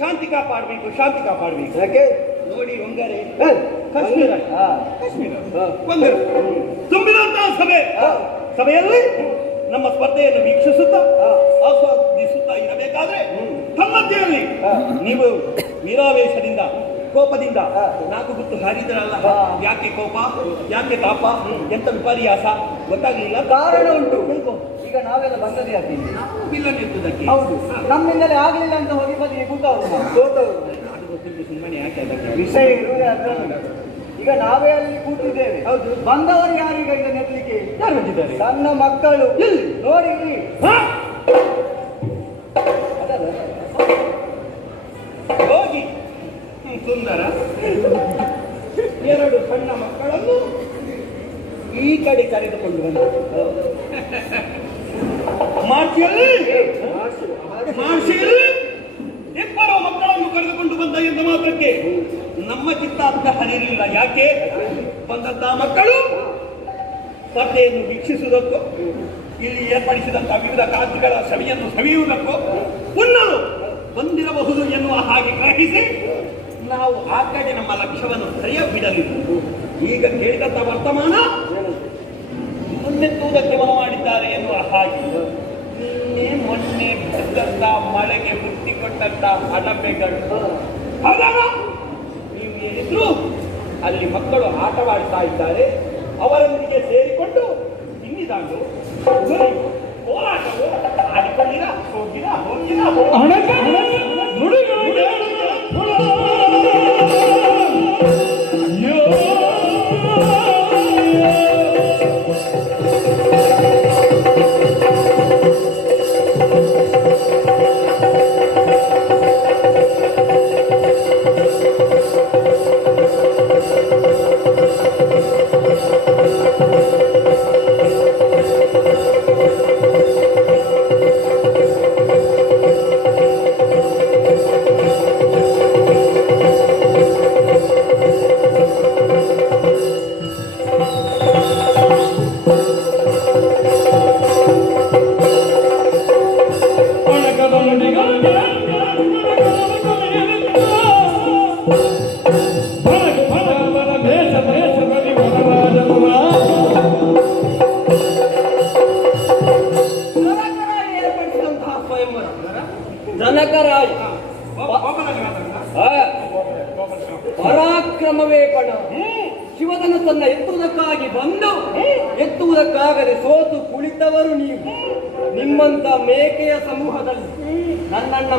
ಶಾಂತಿ ಕಾಪಾಡಬೇಕು, ಶಾಂತಿ ಕಾಪಾಡಬೇಕು. ಯಾಕೆ ನೋಡಿ ಒಂಗರೆ ಕಾಶ್ಮೀರ ಕಾಶ್ಮೀರ ಒಂಗರೆ ತುಂಬಿದಂತಹ ಸಭೆಯಲ್ಲಿ ನಮ್ಮ ಸ್ಪರ್ಧೆಯನ್ನು ವೀಕ್ಷಿಸುತ್ತಾ ಆಸ್ವಾದಿಸುತ್ತಾ ಇರಬೇಕಾದ್ರೆ ತಮ್ಮಧ್ಯೆಯಲ್ಲಿ ನೀವು ವೀರಾವೇಶದಿಂದ ಕೋಪದಿಂದ ನಾಲ್ಕು ಗುತ್ತು ಹಾರಿದ್ರಲ್ಲ, ಯಾಕೆ ಕೋಪ, ಯಾಕೆ ತಾಪ, ಎಂತ ವಿಪರ್ಯಾಸ ಗೊತ್ತಾಗ್ಲಿಲ್ಲ. ಕಾರಣ ಉಂಟು. ಈಗ ನಾವೆಲ್ಲ ಬಂದದೇ ಆಗ್ತೀವಿ, ನಾವು ಬಿಲ್ಲನ್ನು ಎತ್ತುವುದಕ್ಕೆ. ಹೌದು, ನಮ್ಮಿಂದಲೇ ಆಗಲಿಲ್ಲ ಅಂತ ಹೋಗಿ ಬದಿಗೆ ಕೂತವರು ಅದು ಗೊತ್ತಿದ್ದು ಸುಮ್ಮನೆ ಯಾಕೆ ಅದಕ್ಕೆ ವಿಷಯ ಇರುವುದೇ ಅದರಲ್ಲಿ. ಈಗ ನಾವೇ ಅಲ್ಲಿ ಕೂತಿದ್ದೇವೆ. ಹೌದು, ಬಂದವರು ಯಾರೀಗ ಈಗ ನೆಟ್ಲಿಕ್ಕೆ ಯಾರು ಬಂದಿದ್ದಾರೆ? ಸಣ್ಣ ಮಕ್ಕಳು ನೋಡಿ. ಹೋಗಿ ಸುಂದರ ಎರಡು ಸಣ್ಣ ಮಕ್ಕಳನ್ನು ಈ ಕಡೆ ಕರೆದುಕೊಂಡು ಬಂದರು. ಮಾರ್ಚಿಯಲ್ಲಿ ಇಬ್ಬರು ಮಕ್ಕಳನ್ನು ಕರೆದುಕೊಂಡು ಬಂದ ಎಂದ ಮಾತ್ರಕ್ಕೆ ನಮ್ಮ ಚಿತ್ತ ಅಂತ ಹರಿಯಲಿಲ್ಲ. ಯಾಕೆ ಬಂದಂತಹ ಮಕ್ಕಳು ಸ್ಪರ್ಧೆಯನ್ನು ವೀಕ್ಷಿಸುವುದಕ್ಕೂ ಇಲ್ಲಿ ಏರ್ಪಡಿಸಿದಂತಹ ವಿವಿಧ ಖಾದ್ಯಗಳ ಸವಿಯನ್ನು ಸವಿಯುವುದಕ್ಕೂ ಉಣ್ಣಲು ಬಂದಿರಬಹುದು ಎನ್ನುವ ಹಾಗೆ ಗ್ರಹಿಸಿ ನಾವು ಆ ಕಡೆ ನಮ್ಮ ಲಕ್ಷ್ಯವನ್ನು ಸರಿಯ ಬಿಡಲಿಲ್ಲ. ಈಗ ಕೇಳಿದಂತ ವರ್ತಮಾನ ಮುನ್ನೆತ್ತುವುದಕ್ಕೆ ಮನ ಮಾಡಿದ್ದಾರೆ ಎನ್ನುವ ಹಾಗೆ ನಿನ್ನೆ ಮೊನ್ನೆ ಬಿದ್ದಂತ ಮಳೆಗೆ ಹುಟ್ಟಿಕೊಟ್ಟಂತ ಅಣಬೆಗಳು ಅದರ ನೀವು ಏನಿದ್ರು ಅಲ್ಲಿ ಮಕ್ಕಳು ಆಟವಾಡ್ತಾ ಇದ್ದಾರೆ, ಅವರೊಂದಿಗೆ ಸೇರಿಕೊಂಡು ಇನ್ನಿದಾಂಡು ಹೋರಾಟವು ಆಡಿಕೊಂಡಿರ ಹೋಗಿರ ಪರಾಕ್ರಮವೇ ಕಣ. ಶಿವಧನಸ್ಸನ್ನ ಎತ್ತುವುದಕ್ಕಾಗಿ ಬಂದು ಎತ್ತುವುದಕ್ಕಾಗದೆ ಸೋತು ಕುಳಿತವರು ನೀವು. ನಿಮ್ಮಂತ ಮೇಕೆಯ ಸಮೂಹದಲ್ಲಿ ನನ್ನನ್ನ